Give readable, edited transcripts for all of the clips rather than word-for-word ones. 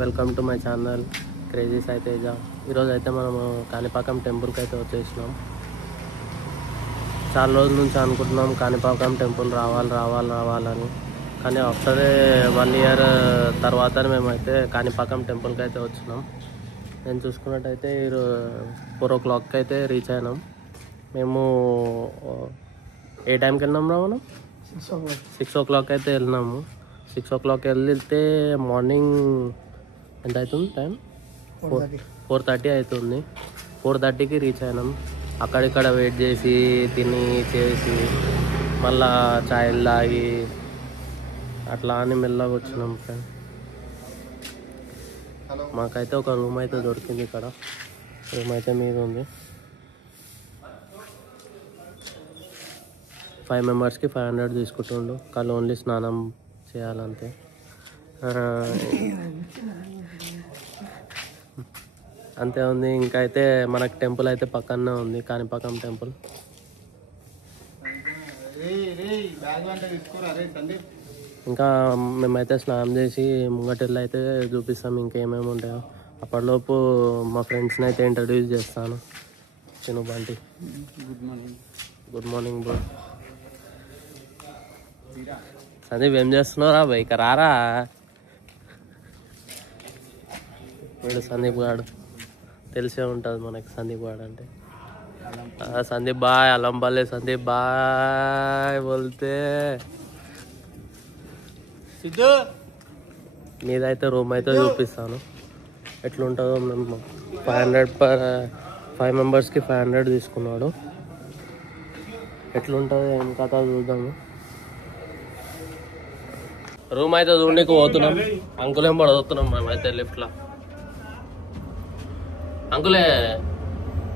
Welcome to my channel crazy Sai Teja. ఈరోజు అయితే మనము కాణిపాకం టెంపుల్కి అయితే వచ్చేసినాం. చాలా రోజుల నుంచి అనుకుంటున్నాం కాణిపాకం టెంపుల్ రావాలని. కానీ ఆఫ్టర్ 1 year తర్వాత మేమైతే కాణిపాకం టెంపుల్కి అయితే వచ్చినాం. నేను చూసుకున్నట్టయితే 4 o'clock అయితే రీచ్ అయినాం. మేము ఏ టైంకి వెళ్ళినాం రా మనం? 6 o'clock అయితే వెళ్ళినాము. 6 o'clock వెళ్తే మార్నింగ్ ఎంత అవుతుంది టైం? 4:30 అవుతుంది. 4:30కి రీచ్ అయినాం. అక్కడిక్కడ వెయిట్ చేసి తిని చేసి మళ్ళా ఛాయలు తాగి అట్లా అని మెల్లగా వచ్చినాం ఫ్రెండ్. మాకైతే ఒక రూమ్ అయితే దొరికింది. ఇక్కడ రూమ్ అయితే మీద ఉంది. 5 members-కి 500 తీసుకుంటుండు. కానీ ఓన్లీ స్నానం చేయాలంతే. అంతే ఉంది. ఇంకా అయితే మనకు టెంపుల్ అయితే పక్కనే ఉంది, కాణిపాకం టెంపుల్. ఇంకా మేమైతే స్నానం చేసి ముంగటెళ్ళి అయితే చూపిస్తాం ఇంకేమేమి ఉంటాయో. అప్పటిలోపు మా ఫ్రెండ్స్ని అయితే ఇంట్రడ్యూస్ చేస్తాను. చిన్న Bunty, good morning bro. Sandeep ఏం చేస్తున్నారా బైక్? రారా వీడు సందీప్ గాడు. తెలిసే ఉంటుంది మనకి సందీప్ గాడు అంటే. సందీప్ బాయ్ అలంబల్లే. సందీప్ బాయ్ బోల్తే మీదైతే రూమ్ అయితే చూపిస్తాను ఎట్లుంటుందో. మేము 5 members-కి 500 తీసుకున్నాడు. ఎట్లుంటుందో ఏం కథ చూద్దాము. రూమ్ అయితే చూడడానికి పోతున్నాం. అంకులేం పడుతున్నాం మేమైతే లిఫ్ట్లో. అంకులే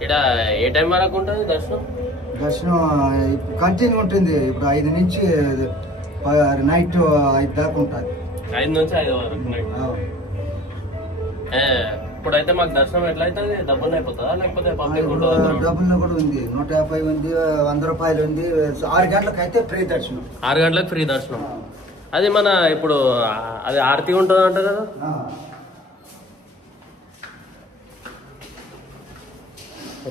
ఇక్కడ ఏ టైం వరకు ఉంటుంది దర్శనం? కంటిన్యూ ఉంటుంది. ఇప్పుడు 5 నుంచి నైట్ 5 దాకా ఉంటుంది. 5 నుంచి 5 వరకు నైట్. ఇప్పుడైతే మాకు దర్శనం ఎట్లా అవుతుంది? డబ్బులు అయిపోతుందా లేకపోతే డబ్బుల్లో కూడా ఉంది. 150 ఉంది, 100 రూపాయలు ఉంది. 6 గంటలకు అయితే ఫ్రీ దర్శనం. 6 గంటలకు ఫ్రీ దర్శనం. అది మన ఇప్పుడు అది ఆరతి ఉంటుంది అంట కదా.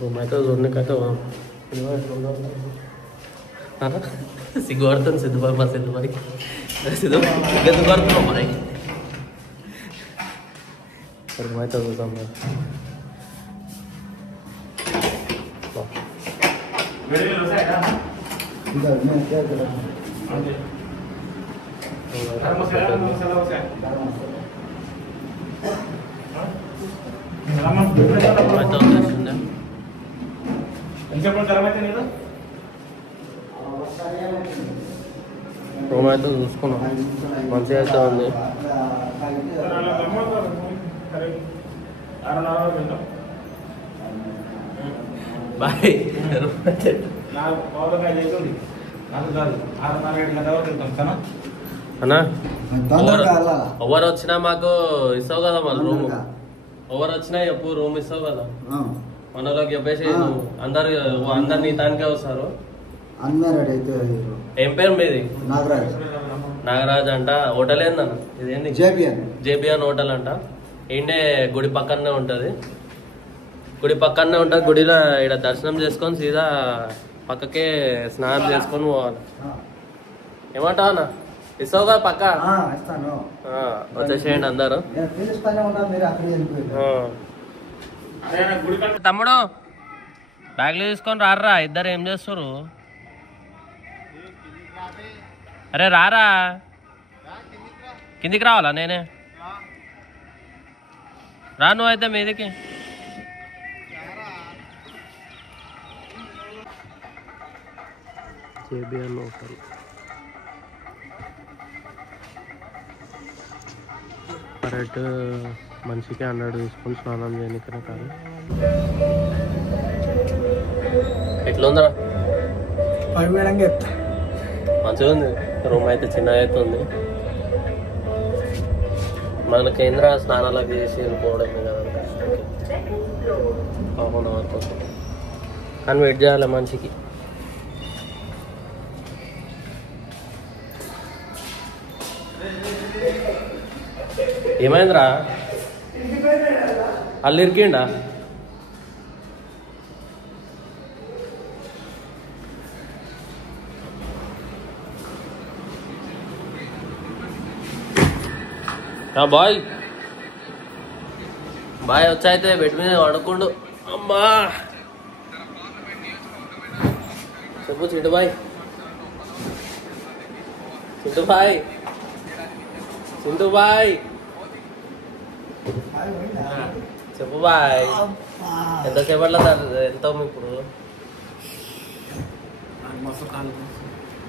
రూమ్ అయితే చూడకైతే సిగ్గుపడుతుంది. సిద్ధుబాయి మా సిద్ధుబాయి సిగ్గుపడుతున్నాం మరి. రూమ్ అయితే చూద్దాం మరి. రూమ్ అయితే చూసుకున్నాం, మంచిగా అయితే ఉంది. బాయ్ అన్నా, ఎవరు వచ్చినా మాకు ఇస్తావు కదా మన రూమ్. ఎవరు వచ్చినా చెప్పు, రూమ్ ఇస్తావు కదా మనలోకి. చెప్పేసి అందరు నీ తానికే వస్తారు. ఏం పేరు మీది? నాగరాజ్ అంట. హోటల్ ఏందన్న? ఇదేంటి? జేబియన్ హోటల్ అంట. ఏంటే గుడి పక్కనే ఉంటుంది. గుడిలో ఇక్కడ దర్శనం చేసుకొని సీదా పక్కకే స్నానం చేసుకొని పోవాలి. ఏమంటావు అన్న? ఇస్తావు కదా పక్క? వచ్చేసేయండి అందరు. తమ్ముడు బ్యాగ్లు తీసుకొని రారా. ఇద్దరు ఏం చేస్తారు? అరే రారా, కిందికి రావాలా? నేనే రా, నువ్వైతే మీదికి. జేబియన్ హోటల్. కరెక్ట్ మనిషికి 100 తీసుకొని స్నానం చేయడానికి. కానీ ఎట్లా ఉందా? మంచిగా ఉంది. రూమ్ అయితే చిన్నగా అయితే ఉంది. మన కేంద్ర స్నానాలకు చేసి వెళ్ళిపోవడమే కదా, 1/2 hour కోసం. కానీ వెయిట్ చేయాలి మనిషికి. ఏమైందిరా? అల్లు ఇరికిండా బాయ్ బాయ్ వచ్చాయితే బెడ్ మీద పడుకుండు అమ్మా చెప్పు Chintu bye Chintu bye Chintu bye చెప్పు బాయ్ ఎంతసేపట్లో వెళ్తాం ఇప్పుడు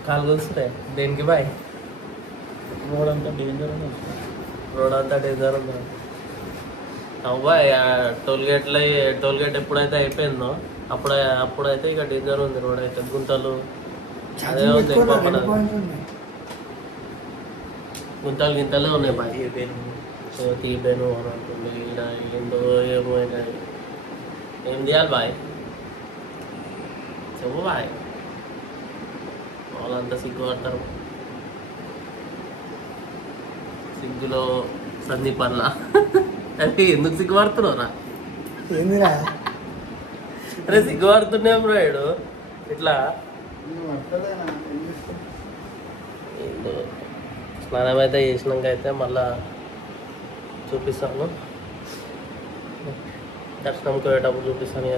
కాలు కూల్చుతాయి దేనికి బాయ్ రోడ్ అంతా డేంజర్ ఉంది అబ్బాయి టోల్ గేట్ ఎప్పుడైతే అయిపోయిందో అప్పుడైతే ఇక డేంజర్ ఉంది రోడ్ అయితే గుంతలు అదే ఉంది గుంతలు గింతలే ఉన్నాయి బాయ్ తీపెను అని అంటుంది ఇలా ఏందో ఏమో ఏం చేయాలి బాయ్ చెప్పు బాయ్ వాళ్ళంతా సిగ్గుపడతారు సిగ్గులో సందీప్ అన్న అంటే ఎందుకు సిగ్గుపడుతున్నావురా ఏందిరా అరే సిగ్గుపడుతున్నాం రాయుడు ఇట్లా ఏందో స్నానం అయితే చేసినాక అయితే మళ్ళా చూపిస్తాను దర్శనంకి పోయేటప్పుడు చూపిస్తాను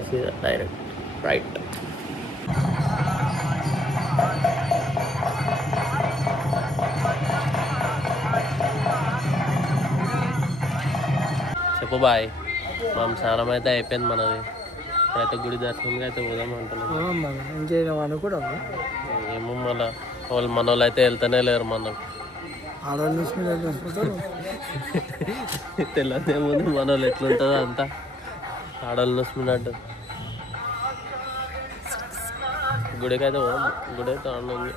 డైరెక్ట్ రైట్ చెప్పు బాయ్ మనం స్నానం అయితే అయిపోయింది మనది అయితే గుడి దర్శనంగా అయితే పోదాం అంటున్నాం ఏమో మళ్ళీ వాళ్ళు మన వాళ్ళు అయితే వెళ్తూనే లేరు మనం తెలియదేముంది మన వాళ్ళు ఎట్లుంటుందో అంతా ఆడవాళ్ళు చూసుకున్నట్టు గుడికి అయితే పోదాం గుడి అయితే ఆడుంది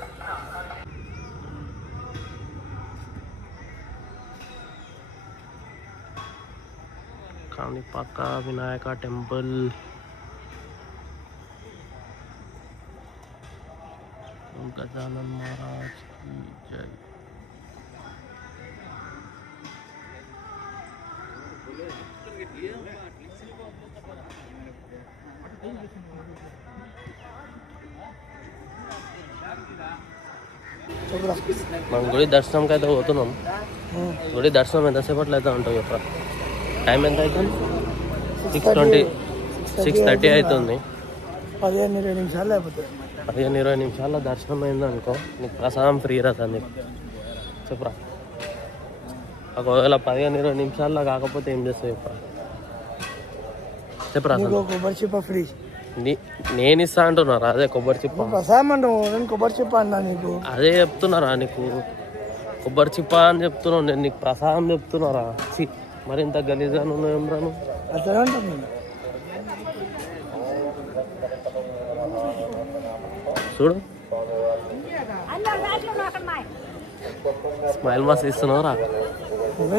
కాణిపాక వినాయక టెంపుల్ గజానన్ మహారాజ్ की जय మనం గుడి దర్శనంకి అయితే పోతున్నాం గుడి దర్శనం ఎంతసేపట్లో అయితే ఉంటాం చెప్ప టైం ఎంత అవుతుంది 6:30 అవుతుంది 15-20 నిమిషాలు 15-20 నిమిషాల్లో దర్శనం అయింది అనుకో నీకు ప్రసాదం ఫ్రీ రా సందీప్ చెప్పురా ఒకవేళ 15-20 నిమిషాల్లో కాకపోతే ఏం చేస్తావు చెప్పురా కొబ్బరి చిప్ప ఫ్రీ నేను ఇస్తా అంటున్నారా అదే కొబ్బరి చిప్ప కొబ్బరి చిప్ప అన్నా నీకు అదే చెప్తున్నారా నీకు కొబ్బరి చిప్ప అని చెప్తున్నావు నేను నీకు ప్రసాదం చెప్తున్నారా మరి ఇంత గలీజ్గా ఉన్నావు ఏం రాను అట్లా అంటున్నాను చూడు స్మైల్ మాస్ ఇస్తున్నావురా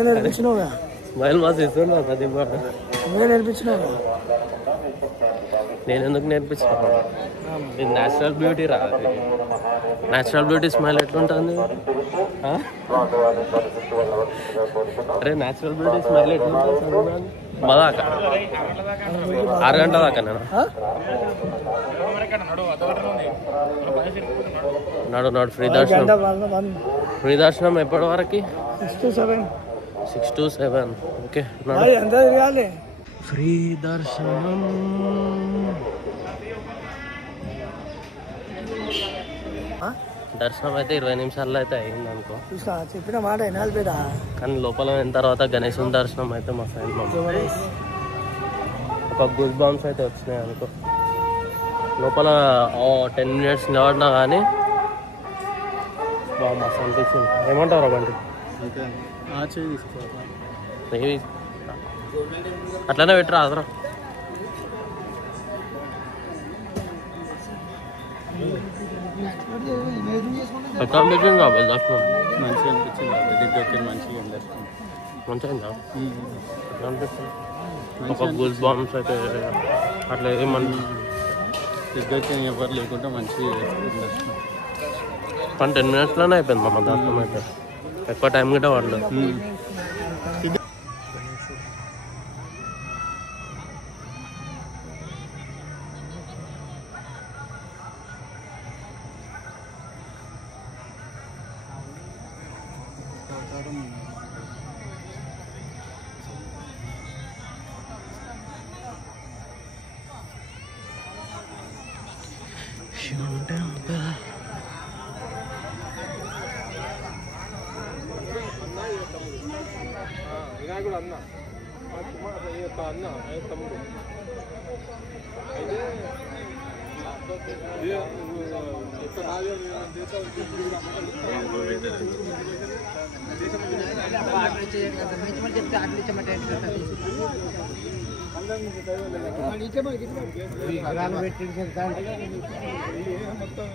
నేర్పించినవుగా స్మైల్ మాస్ ఇస్తున్నావు అది నేర్పించినావు నేను ఎందుకు నేర్పించాను ఇది న్యాచురల్ బ్యూటీ రా న్యాచురల్ బ్యూటీ స్మైల్ ఎట్లుంటుంది అరే న్యాచురల్ బ్యూటీ స్మైల్ ఎట్లుంటుంది మదాకా 6 గంటల దాకా నేను నడు ఫ్రీ దర్శనం ఎప్పటి వరకు 6 to 7 ఓకే ఫ్రీ దర్శనం దర్శనం అయితే 20 నిమిషాల్లో అయితే అయింది అనుకో చెప్పిన మాట కానీ లోపల అయిన తర్వాత గణేశుని దర్శనం అయితే మస్తు అయింది ఒక గూస్ బాంబ్స్ అయితే వచ్చినాయి అనుకో లోపల 10 మినిట్స్ నిలబడినా కానీ బాగా మస్తు అనిపించింది ఏమంటారు బండి అట్లనే పెట్టరా అదరా ఎట్లా అనిపించింది కాబట్టి దర్శనం మంచిగా అనిపించింది మంచిగా మంచిగా ఎట్లా అనిపించింది ఒక గూస్ బాంబ్స్ అయితే అట్లా ఏమన్నా దగ్గర ఎవరు లేకుండా మంచిగా కానీ 10 మినిట్స్లోనే అయిపోయింది మా దర్శనం అయితే ఎక్కువ టైం కూడా పడలేదు వినాయకుడు అన్న అన్న తమ్ముడు అయితే మొత్తం